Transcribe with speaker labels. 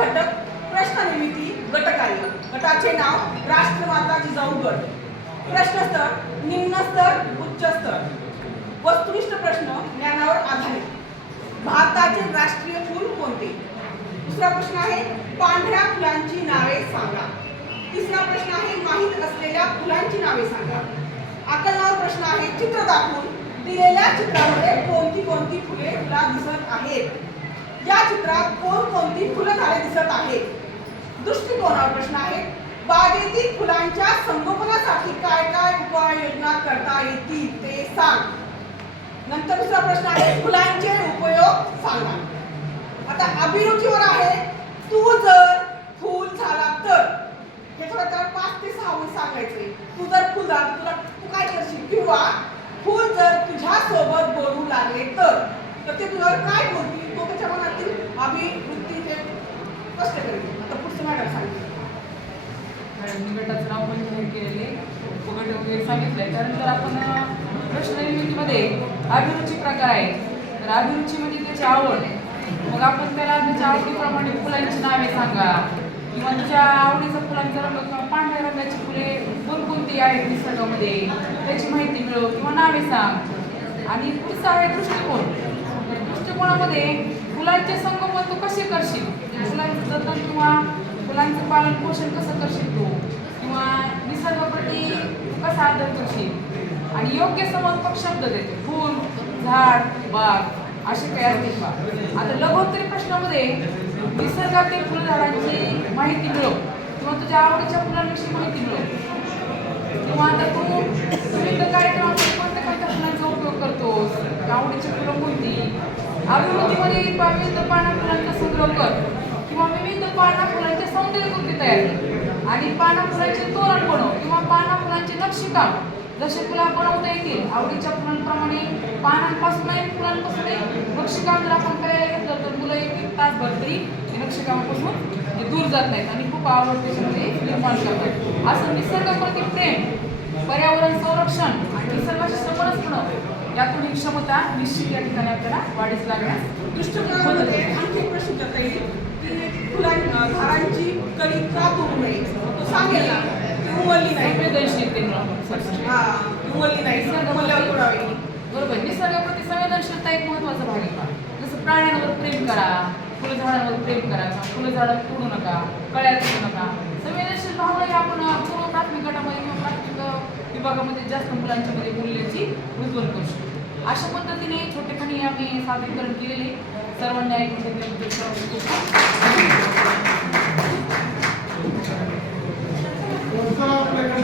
Speaker 1: घटक प्रश्न निर्मिती गटकार्य. गटाचे नाव राष्ट्रमाता जिजाऊ गट. प्रश्नस्तर निम्न स्तर उच्च स्तर वस्तुनिष्ठ प्रश्न ज्ञानावर आधारित. भारताचे राष्ट्रीय फूल कोणते? दुसरा प्रश्न आहे पांढऱ्या फुलांची नावे सांगा. तिसरा प्रश्न आहे माहीत असलेल्या फुलांची नावे सांगा. आकलनावर प्रश्न आहे चित्र दाखवून दिलेल्या चित्रामध्ये कोणती कोणती फुले तुला दिसत आहेत? या चित्रात कोण कोणती फुलं झाडे दिसत आहेत? दृष्टिकोनावर प्रश्न आहे बागेतील फुलांच्या संगोपनासाठी काय काय उपाययोजना करता येतील ते सांग. नंतर दुसरा प्रश्न आहे फुलांचे उपयोग सांगा. आता अभिरुचीवर आहे तू जर फुल झाला तर. हे थोडं पाच ते सहा ओळी सांगायचे तू जर फुल झाला तुला तू काय करशील? किंवा फुल जर तुझ्या सोबत बोलू लागले तर. तर ते तुझ्यावर काय बोलतील तो त्याच्या मनातील अभिवृत्ती ते स्पष्ट करेल आता पुढचं मॅडम सांगितलं
Speaker 2: गटाचं नाव पण जाहीर केलेले. उपगट वगैरे म्हणजे सांगितलंय. त्यानंतर आपण प्रश्न निर्मितीमध्ये अभिरुची प्रकार आहे तर अभिरुची म्हणजे त्याची आवड. मग आपण त्याला त्याच्या आवडीप्रमाणे फुलांची नावे सांगा. किंवा तुझ्या आवडीचा फुलांचा रंग किंवा पांढऱ्या रंगाची फुले कोणकोणती आहेत निसर्गामध्ये त्याची माहिती मिळव किंवा नावे सांग. आणि पुढचा आहे दृष्टिकोन. तर दृष्टिकोनामध्ये फुलांचे संगोपन तू कसे करशील? फुलांचं जतन किंवा फुलांचं पालन पोषण कसं करशील तू? किंवा निसर्गप्रती तू कसा आदर करशील? आणि योग्य समर्पक शब्द देते फूल झाड बाग असे काही असतील बा. आता लघोत्तरी प्रश्नामध्ये निसर्गातील फुलझाडांची माहिती मिळव. किंवा तुझ्या आवडीच्या फुलांविषयी माहिती मिळव. किंवा आता तू विविध कार्यक्रमामध्ये कोणत्या कोणत्या फुलांचा उपयोग करतोस? आवडीची फुलं कोणती? अभिवृद्धीमध्ये विविध पाना फुलांचा संग्रह कर. किंवा विविध पाना फुलांचे सौंदर्यकृती तयार कर. आणि पाना फुलांचे तोरण बनव. किंवा पाना फुलांचे नक्षीकाम जसे फुला बनवता येतील आवडीच्या फुलांप्रमाणे पानांपासून फुलांपासून नक्षीकाम जर आपण करायला घेतलं तर मुलं एक एक तासभर तरी ते नक्षीकामापासून ते दूर जात नाहीत आणि खूप आवडते निर्माण करतात. असं निसर्गाप्रती प्रेम पर्यावरण संरक्षण आणि निसर्गाशी समरसपणं यातून ही क्षमता निश्चित या ठिकाणी आपल्याला वाढीस लागण्यास
Speaker 1: दृष्टिकोनामध्ये आणखी एक प्रश्न विचारता येईल की फुलां झाडांची कळी का तुटू नये? तो सांगेल ना ती उमलली नाही. हा उमलली नाही. उमलल्यावर तोडावी
Speaker 2: बरोबर. निसर्गाप्रती संवेदनशीलता एक महत्त्वाचा भाग आहे. जसं प्राण्यांवर प्रेम करा फुलझाडांवर प्रेम करा फुलझाडं तोडू नका कळ्या तोडू नका. संवेदनशील भावना आपण पूर्व प्राथमिक गटामध्ये किंवा प्राथमिक विभागामध्ये जास्त मुलांच्या मध्ये बोलण्याची उज्ज्वल करू. शकतो अशा पद्धतीने छोटेखानी आम्ही सादरीकरण केलेले सर्वांना एक